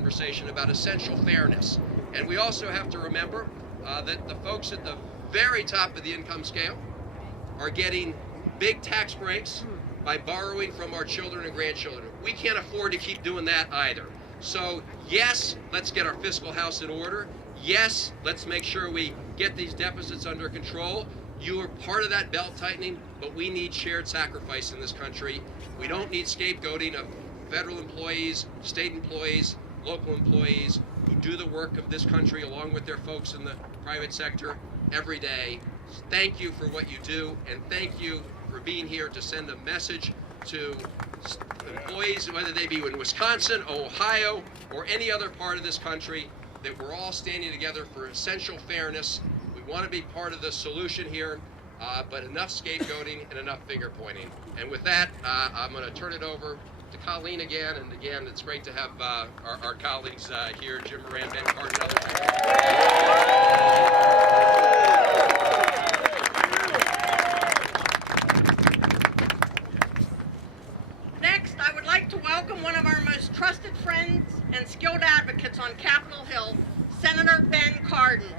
conversation about essential fairness. And we also have to remember that the folks at the very top of the income scale are getting big tax breaks by borrowing from our children and grandchildren. We can't afford to keep doing that either. So yes, let's get our fiscal house in order. Yes, let's make sure we get these deficits under control. You are part of that belt tightening, but we need shared sacrifice in this country. We don't need scapegoating of federal employees, state employees, local employees who do the work of this country along with their folks in the private sector every day. Thank you for what you do, and thank you for being here to send a message to employees, whether they be in Wisconsin, Ohio, or any other part of this country, that we're all standing together for essential fairness. We want to be part of the solution here, but enough scapegoating and enough finger pointing. And with that, I'm going to turn it over to Colleen again. And again, it's great to have our colleagues here, Jim Moran, Ben Cardin, and others. Next, I would like to welcome one of our most trusted friends and skilled advocates on Capitol Hill, Senator Ben Cardin.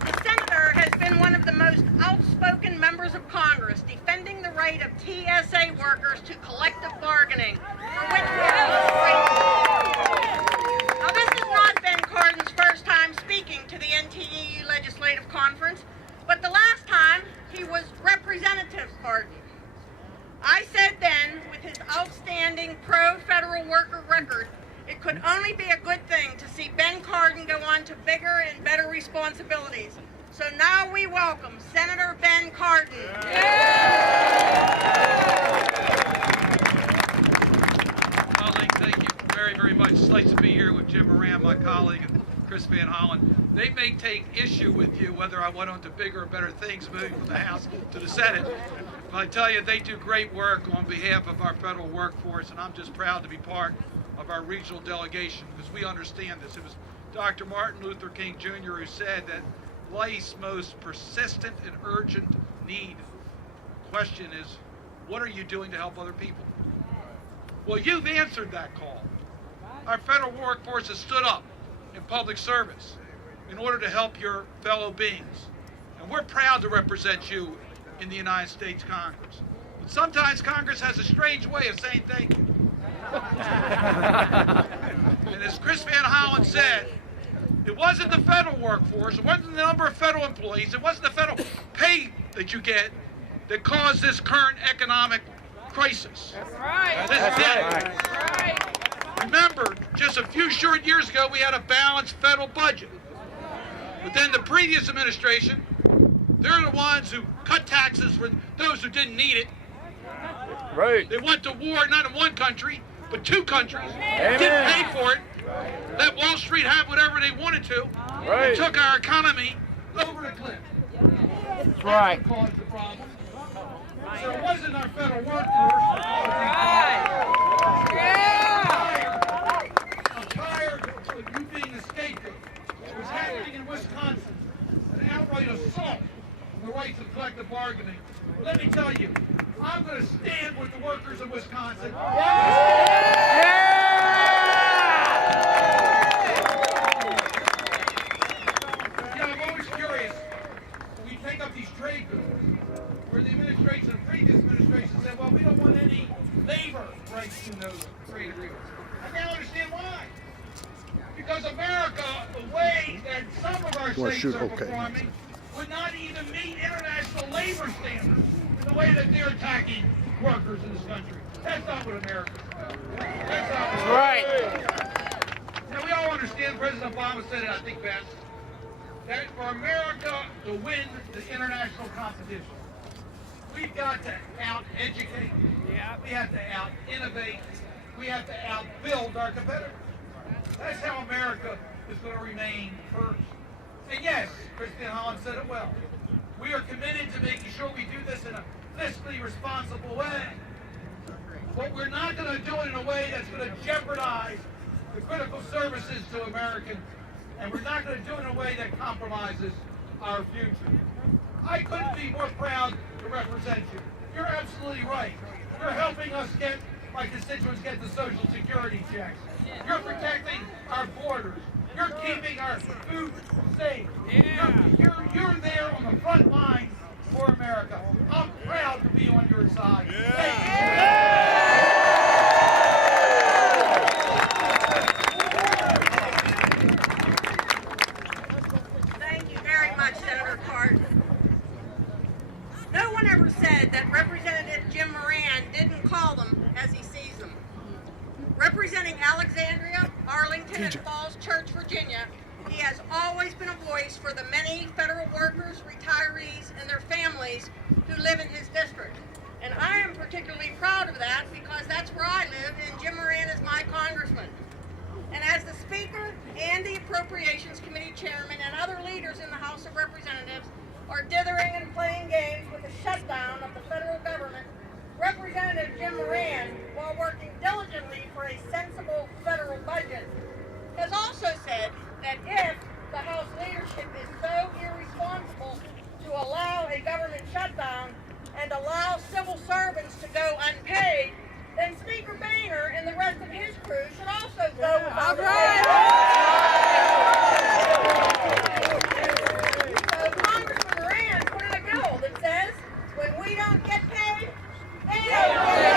The senator has been one of the most outspoken members of Congress defending the right of TSA workers to collective bargaining, for which we are grateful. Now, this is not Ben Cardin's first time speaking to the NTEU Legislative Conference, but the last time he was Representative Cardin. I said then, with his outstanding pro-federal worker record, it could only be a good thing to see Ben Cardin go on to bigger and better responsibilities. So now we welcome Senator Ben Cardin. Colleague, thank you very, very much. It's nice to be here with Jim Moran, my colleague, and Chris Van Hollen. They may take issue with you whether I went on to bigger or better things moving from the House to the Senate. But I tell you, they do great work on behalf of our federal workforce, and I'm just proud to be part of our regional delegation because we understand this. It was Dr. Martin Luther King Jr. who said that life's most persistent and urgent need. The question is, what are you doing to help other people? Well, you've answered that call. Our federal workforce has stood up in public service in order to help your fellow beings. And we're proud to represent you in the United States Congress. But sometimes Congress has a strange way of saying thank you. And as Chris Van Hollen said, it wasn't the federal workforce, it wasn't the number of federal employees, it wasn't the federal pay that you get that caused this current economic crisis. That's right. This is it. That's right. Remember, just a few short years ago, we had a balanced federal budget. But then the previous administration, they're the ones who cut taxes for those who didn't need it. Right. They went to war not in one country, but two countries. Didn't pay for it. Let Wall Street have whatever they wanted to. Right. It took our economy over the cliff. That's right. That's what caused the problem. So it wasn't our federal workforce. I'm tired of you being a scapegoat. It was happening in Wisconsin, an outright assault on the rights of collective bargaining. Let me tell you, I'm going to stand with the workers of Wisconsin. I'm always curious when we take up these trade bills, where the administration, the previous administration said, well, we don't want any labor rights in those trade agreements. I now understand why. Because America, the way that some of our states are performing, would not even meet international labor standards in the way that they're attacking workers in this country. That's not what America's about. That's not what Right. Now, we all understand, President Obama said it, I think, best, that for America to win the international competition, we've got to out-educate, we have to out-innovate, we have to out-build our competitors. That's how America is going to remain first. And yes, Chris Van Hollen said it well. We are committed to making sure we do this in a fiscally responsible way. But we're not going to do it in a way that's going to jeopardize the critical services to Americans. And we're not going to do it in a way that compromises our future. I couldn't be more proud to represent you. You're absolutely right. You're helping us get, my constituents, get the Social Security checks. You're protecting our borders. You're keeping our food safe. You're there on the front lines for America. I'm proud to be on your side. Thank you. Thank you very much, Senator Cardin. No one ever said that Representative Jim Moran didn't call them as he sees them. Representing Alexandria, Arlington, and Falls Church, Virginia, he has always been a voice for the many federal workers, retirees, and their families who live in his district. And I am particularly proud of that because that's where I live, and Jim Moran is my congressman. And as the Speaker and the Appropriations Committee Chairman and other leaders in the House of Representatives are dithering and playing games with the shutdown of the federal government, Representative Jim Moran, while working diligently for a sensible federal budget, has also said that if the House leadership is so irresponsible to allow a government shutdown and allow civil servants to go unpaid, then Speaker Boehner and the rest of his crew should also go without pay. So Congressman Moran put in a bill that says when we don't get paid, they don't get paid.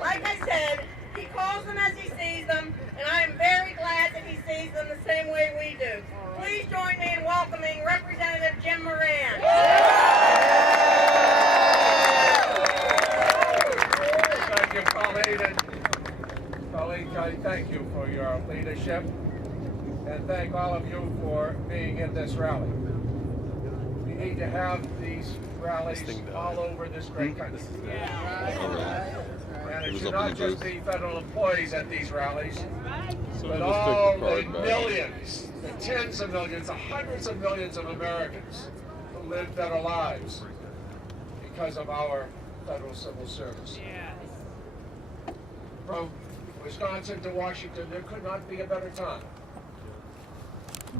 Like I said, he calls them as he sees them, and I am very glad that he sees them the same way we do. Please join me in welcoming Representative Jim Moran. Thank you, Colleen. And colleagues, I thank you for your leadership, and thank all of you for being in this rally. We need to have these rallies all over this great country. And it should not just be federal employees at these rallies, but all the millions, the tens of millions, the hundreds of millions of Americans who live better lives because of our federal civil service. From Wisconsin to Washington, there could not be a better time